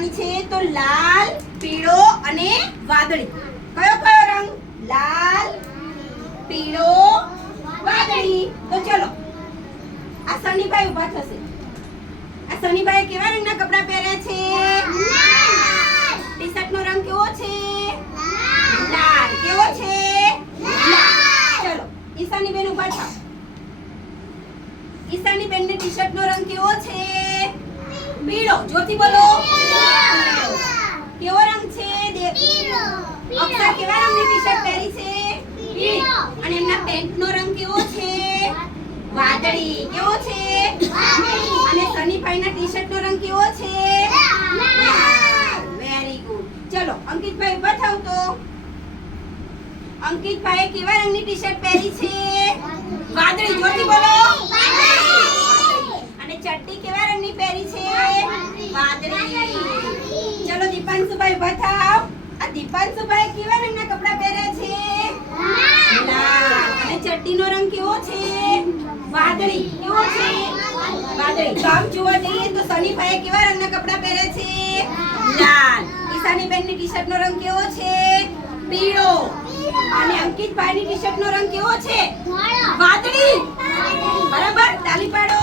કરવાની છે તો લાલ, પીળો અને વાદળી. કયો કયો રંગ? લાલ, પીળો, વાદળી. તો ચલો આ સનીભાઈ ઊભા થશે. આ સનીભાઈ કેવા રંગના કપડાં પહેર્યા છે? ટી-શર્ટ નો રંગ કેવો છે? લાલ. કેવો છે? લાલ. ચલો ઈશાની બેન ઊભા થાઓ. ઈશાની બેન ને ટી-શર્ટ નો રંગ કેવો છે? પીળો. જોરથી બોલો. કેવો રંગ છે? અક્ષર કેવા રંગની ટી-શર્ટ પહેરી છે? પીળી. અને એમના પેન્ટ નો રંગ કેવો છે? વાદળી. કેવો છે? અને સનીભાઈ ના ટી-શર્ટ નો રંગ કેવો છે? લાલ. Very good. ચલો અંકિતભાઈ ઊભા થાવ તો. અંકિતભાઈ કેવા રંગની ટી-શર્ટ પહેરી છે? વાદળી. જોરથી બોલો. અને ચડ્ડી કેવા રંગની પહેરી છે? વાદળી. ચલો દીપાંશુભાઈ ઊભા થાવ. આ દીપાંશુભાઈ કેવા રંગના કપડાં પહેર્યા છે? લાલ. અને ચડ્ડીનો રંગ કેવો છે? વાદળી. કેવો છે? વાદળી. તો આમ જોવા જઈએ તો સનીભાઈએ કેવા રંગના કપડાં પહેર્યા છે? લાલ. ઈશાનીબેનની ટી-શર્ટ નો રંગ કેવો છે? પીળો. અને અંકિતભાઈની ટી-શર્ટ નો રંગ કેવો છે? વાદળી. બરાબર. તાલી પાડો.